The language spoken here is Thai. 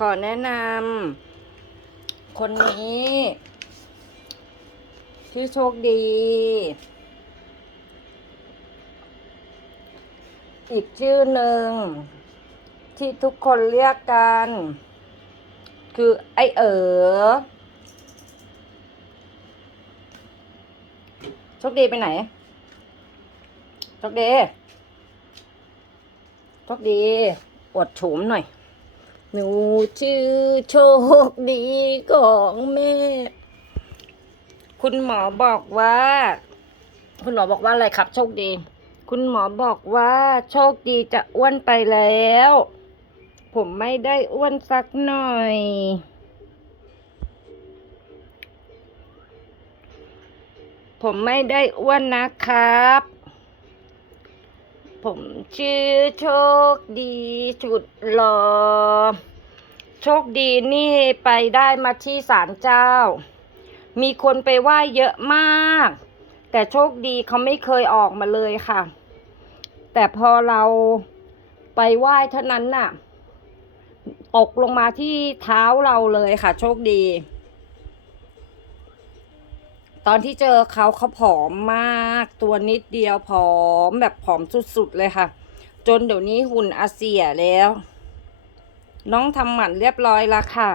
ขอแนะนำคนนี้ชื่โชคดี อีกชื่อหนึ่ง ที่ทุกคนเรียกกัน คือไอเอ๋อโชคดีไปไหน โชคดี โชคดีอวดโฉมหน่อย หนูชื่อโชคดีของแม่ คุณหมอบอกว่า คุณหมอบอกว่าอะไรครับ โชคดี คุณหมอบอกว่าโชคดีจะอ้วนไปแล้ว ผมไม่ได้อ้วนสักหน่อย ผมไม่ได้อ้วนนะครับ ผมชื่อโชคดีสุดหลอ่อ โชคดีนี่ไปได้มาที่ศาลเจ้า มีคนไปไหว้เยอะมาก แต่โชคดีเขาไม่เคยออกมาเลยค่ะ แต่พอเราไปไหว้เท่านั้นน่ะ ตกลงมาที่เท้าเราเลยค่ะ โชคดี ตอนที่เจอเขาเขาผอมมาก ตัวนิดเดียวผอมแบบผอมสุดๆเลยค่ะ จนเดี๋ยวนี้หุ่นอาเซียแล้ว น้องทำหมันเรียบร้อยแล้วค่ะ